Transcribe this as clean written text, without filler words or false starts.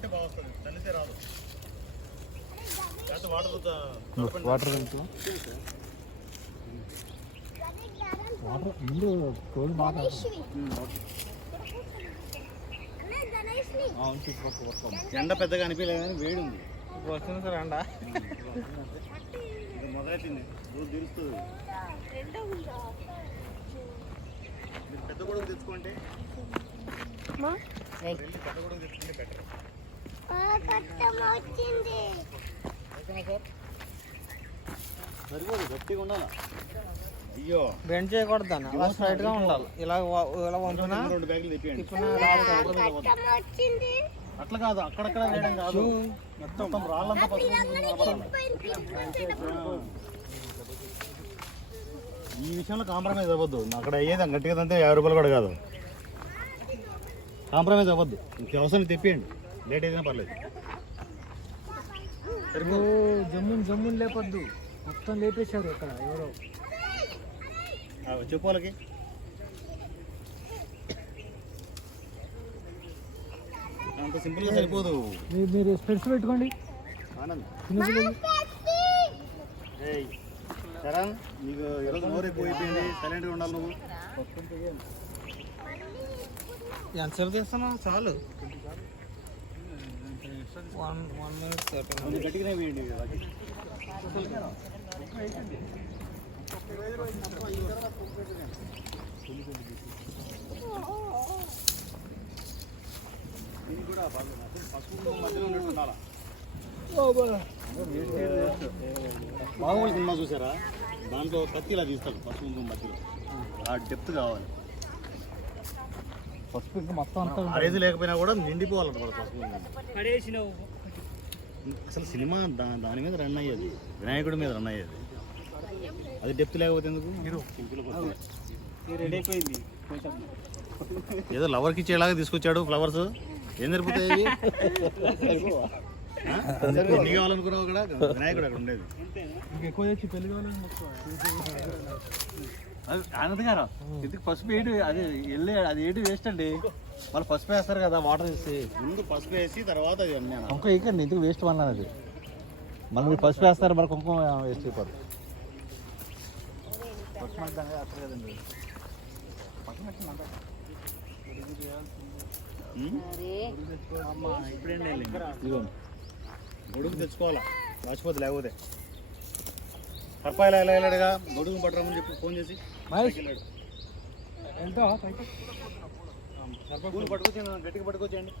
కొట్టే బాగా వస్తుంది, తల్లితే రాదు. వాటర్ వెళ్తా వాటర్ ముందు రోజు బాగా ఎండ పెద్దగా అనిపించలేదు కానీ వేడి ఉంది. వస్తుంది సార్ ఎండ మొదలెట్టింది, రోజు తెలుస్తుంది. మీరు పెద్ద గొడవ తెచ్చుకుంటే పెద్ద గొడవ తెచ్చుకుంటే బెటర్. సరిపోదు, గట్టిగా ఉండాలి. అయ్యో బెండ్ చేయకూడదు అన్న, అలా స్ట్రైట్ గా ఉండాలి. ఇలా ఇలా వంపునా 2 బ్యాగులు తెప్పియండి. అట్లా కాదు, అక్కడక్కడ వేయడం కాదు, మొత్తం రాళ్ళంతా ఈ విషయంలో కాంప్రమైజ్ అవ్వద్దు. అక్కడ అయ్యేది గట్టిగా అంతే 50 రూపాయలు కూడా కాదు. కాంప్రమైజ్ అవ్వద్దు. ఇంక అవసరం తెప్పియండి, లేట్ అయినా పర్లేదు. జమ్ముని లేపొద్దు, మొత్తం లేపేశారు ఇక్కడ ఎవరో. చెప్పు వాళ్ళకి. అంత సింపుల్గా సరిపోదు. మీరు స్పెట్స్ పెట్టుకోండి. చరణ్, నీకు ఈరోజు నోరు ఎక్కువ అయిపోయింది, సైలెంట్గా ఉండాలి నువ్వు. ఎంతసేపు తీస్తున్నావు? చాలు, 1 minute గట్టిగానే వేయండి. ఇది కూడా పసుపు మధ్యలో ఉండాలా. బాహుబలి సినిమా చూసారా? దాంట్లో కత్తి ఇలా తీస్తాడు పసుపు మధ్యలో, ఆ డెప్త్ కావాలి. పసుపు ఇంకా మొత్తం అంతా అరేది లేకపోయినా కూడా నిండిపోవాలంట మన పసుపు. అసలు సినిమా దాని మీద రన్ అయ్యేది, వినాయకుడి మీద రన్ అయ్యేది. అది డెప్త్ లేకపోతే ఎందుకు? రెడీ అయిపోయింది. ఏదో లవర్కి ఇచ్చేలాగా తీసుకొచ్చాడు ఫ్లవర్స్. ఏం సరిపోతాయి? ఎన్ని కావాలనుకున్నావు? కూడా వినాయకుడు అక్కడ ఉండేది. ఎక్కువ తెచ్చి పెళ్లి కావాలని ఆనంద్ గారు ఇందుకు పసుపు వేయడం అది వెళ్ళి అది వేయడం వేస్ట్ అండి. వాళ్ళు పసుపు వేస్తారు కదా వాటర్ వేసి. ముందు పసుపు వేసి తర్వాత అది కుంకుమ వేయకండి, ఎందుకు వేస్ట్ వల్ల అది. మళ్ళీ మీరు పసుపు వేస్తారు, మరి కుంకుమ వేస్ట్ అయిపోతుంది. కదండి. గొడుగు తెచ్చుకోవాలా, మర్చిపోతే లేకపోతే. సర్పాయిలా ఎలా వెళ్ళాడుగా, గొడుగు పట్టరామని చెప్పి ఫోన్ చేసి వెళ్ళాడు. ఎంతో సర్ప పట్టుకొచ్చి గట్టిగా పట్టుకొచ్చేయండి.